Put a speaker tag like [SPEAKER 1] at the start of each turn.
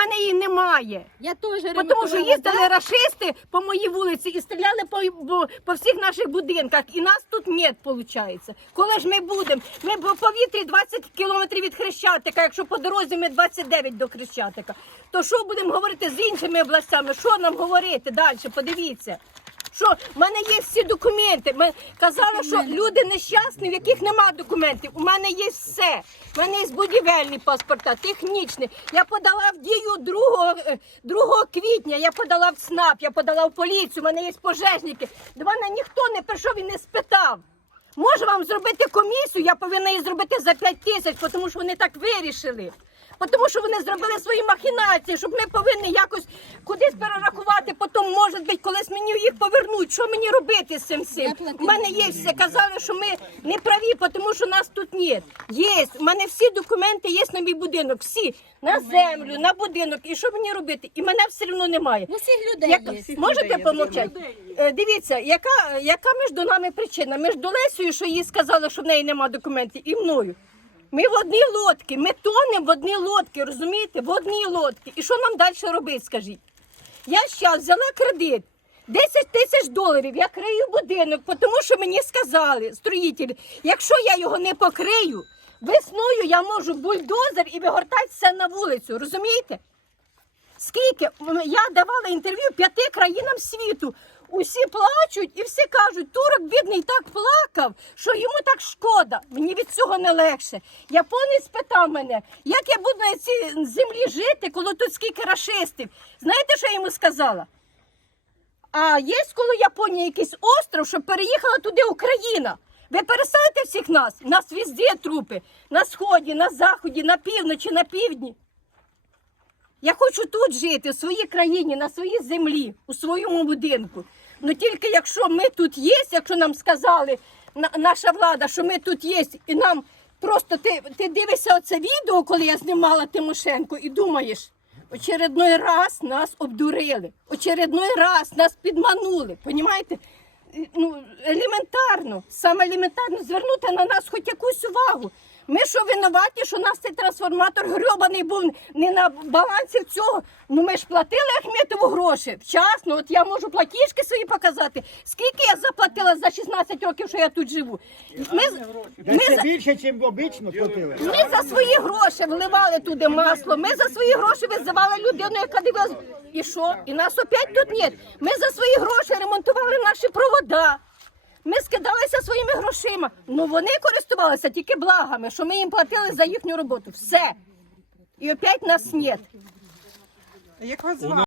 [SPEAKER 1] мене її немає.
[SPEAKER 2] Я теж
[SPEAKER 1] Тому що їздили рашисти по моїй вулиці і стріляли по, по, по всіх наших будинках, і нас тут нет, виходить. Коли ж ми будемо? Ми в повітрі 20 кілометрів від Хрещатика, якщо по дорозі ми 29 до Хрещатика. То що будемо говорити з іншими областями? Що нам говорити далі? Подивіться. Що в мене є всі документи. Ми казали, що люди нещасні, в яких нема документів. У мене є все. У мене є будівельні паспорта, технічні. Я подала в дію 2, е, 2 квітня. Я подала в СНАП, я подала в поліцію. У мене є пожежники. До мене ніхто не прийшов і не спитав. Можу вам зробити комісію, я повинна її зробити за 5 тисяч, тому що вони так вирішили. Тому що вони зробили свої махінації, щоб ми повинні якось кудись перерахувати, потім, може бути, колись мені їх повернуть. Що мені робити з цим всім? У мене є все. Казали, що ми не праві, тому що нас тут нет. Є. У мене всі документи є на мій будинок. Всі на землю, на будинок. І що мені робити? І мене все одно немає.
[SPEAKER 2] Ну, всіх людей
[SPEAKER 1] Як-
[SPEAKER 2] є.
[SPEAKER 1] можете помовчати? Е, Дивіться, яка, яка між нами причина? Між Лесею, що їй сказали, що в неї немає документів, і мною. Ми в одній лодці, ми тонемо в одній лодці, розумієте? В одній лодці. І що нам далі робити, скажіть? Я зараз взяла кредит. 10 тисяч доларів я крию будинок, тому що мені сказали строїтелі, якщо я його не покрию, весною я можу бульдозер і вигортати все на вулицю. Розумієте? Скільки я давала інтерв'ю п'яти країнам світу. Усі плачуть і всі кажуть, турок бідний так плакав, що йому так шкода. Мені від цього не легше. Японець питав мене, як я буду на цій землі жити, коли тут скільки рашистів. Знаєте, що я йому сказала? А є коло Японії якийсь остров, щоб переїхала туди Україна. Ви переселите всіх нас? Нас везде трупи. На сході, на заході, на півночі, на півдні. Я хочу тут жити, в своїй країні, на своїй землі, у своєму будинку. Ну тільки якщо ми тут є, якщо нам сказали наша влада, що ми тут є, і нам просто ти, ти дивишся оце відео, коли я знімала Тимошенко, і думаєш, очередной раз нас обдурили, очередной раз нас підманули. Понімаєте? Ну, елементарно, саме елементарно звернути на нас хоч якусь увагу. Ми що винуваті, що у нас цей трансформатор грьобаний був не на балансі цього. Ну ми ж платили Ахметову гроші вчасно. От я можу платіжки свої показати. Скільки я заплатила за 16 років, що я тут живу? Ми, ми,
[SPEAKER 3] Це
[SPEAKER 1] за-
[SPEAKER 3] більше, ніж обично платили.
[SPEAKER 1] ми за свої гроші вливали туди масло. Ми за свої гроші визивали людину, яка дивилась. І що? І нас опять тут нет. Ми за свої гроші ремонтували наші провода. Ми скидалися своїми грошима. Ну вони користувалися тільки благами, що ми їм платили за їхню роботу. Все. І опять нас нет.
[SPEAKER 4] Як вас звати?